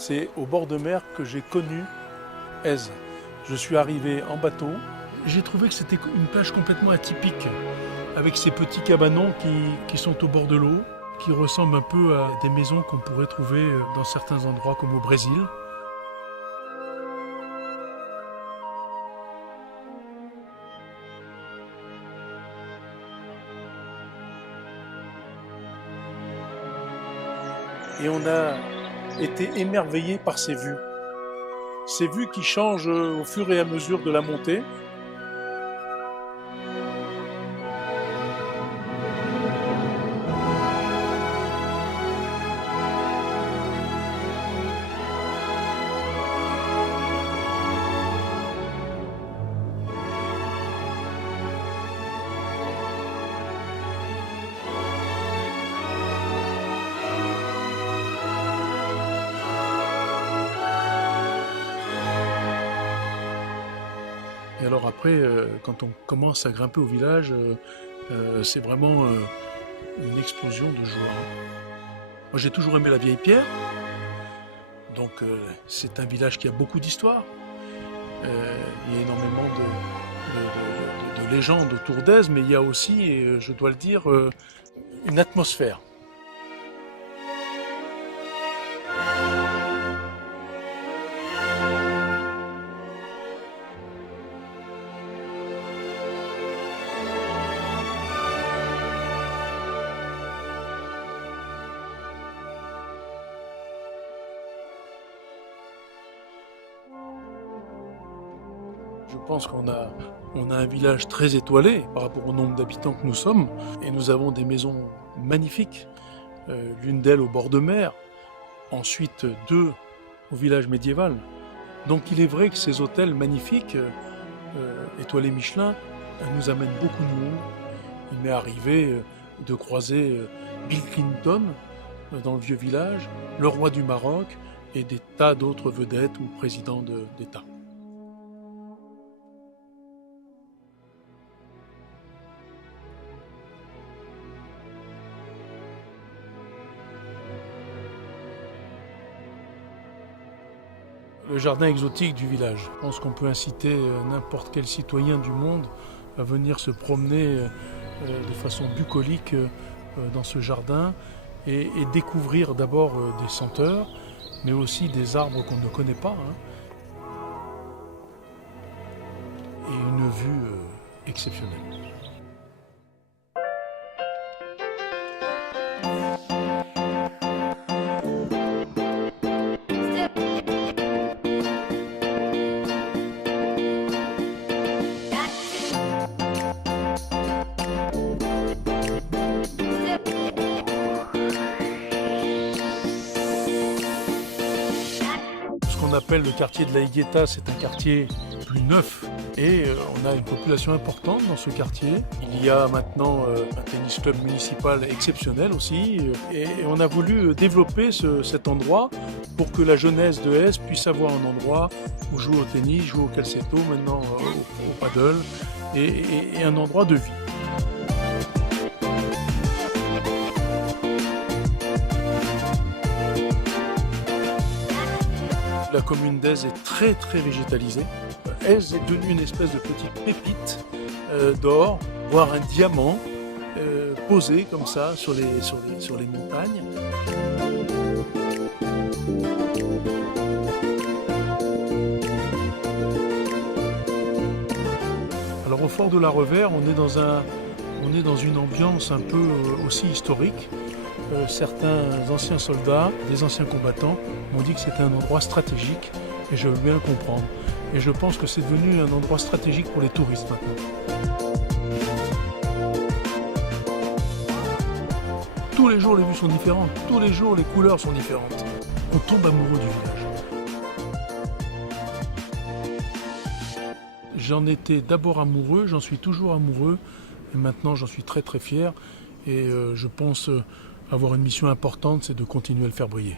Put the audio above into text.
C'est au bord de mer que j'ai connu Èze. Je suis arrivé en bateau. J'ai trouvé que c'était une plage complètement atypique, avec ces petits cabanons qui sont au bord de l'eau, qui ressemblent un peu à des maisons qu'on pourrait trouver dans certains endroits comme au Brésil. Et on a été émerveillé par ces vues. Ces vues qui changent au fur et à mesure de la montée. Et alors après, quand on commence à grimper au village, c'est vraiment une explosion de joie. Moi j'ai toujours aimé la Vieille Pierre, donc c'est un village qui a beaucoup d'histoire. Il y a énormément de légendes autour d'Èze, mais il y a aussi, je dois le dire, une atmosphère. Je pense qu'on a un village très étoilé par rapport au nombre d'habitants que nous sommes, et nous avons des maisons magnifiques, l'une d'elles au bord de mer, ensuite deux au village médiéval. Donc il est vrai que ces hôtels magnifiques, étoilés Michelin, nous amènent beaucoup de monde. Il m'est arrivé de croiser Bill Clinton dans le vieux village, le roi du Maroc et des tas d'autres vedettes ou présidents d'État. Le jardin exotique du village. Je pense qu'on peut inciter n'importe quel citoyen du monde à venir se promener de façon bucolique dans ce jardin et découvrir d'abord des senteurs, mais aussi des arbres qu'on ne connaît pas, et une vue exceptionnelle. On appelle le quartier de la Higueta, c'est un quartier plus neuf et on a une population importante dans ce quartier. Il y a maintenant un tennis club municipal exceptionnel aussi et on a voulu développer cet endroit pour que la jeunesse de Èze puisse avoir un endroit où jouer au tennis, jouer au calcetto, maintenant au paddle et un endroit de vie. La commune d'Èze est très végétalisée. Èze est devenue une espèce de petite pépite d'or, voire un diamant posé comme ça sur les montagnes. Alors au fort de la Revers, on est dans une ambiance un peu aussi historique. Certains anciens soldats, des anciens combattants m'ont dit que c'était un endroit stratégique et je veux bien le comprendre. Et je pense que c'est devenu un endroit stratégique pour les touristes maintenant. Tous les jours les vues sont différentes, tous les jours les couleurs sont différentes. On tombe amoureux du village. J'en étais d'abord amoureux, j'en suis toujours amoureux et maintenant j'en suis très fier et je pense avoir une mission importante, c'est de continuer à le faire briller.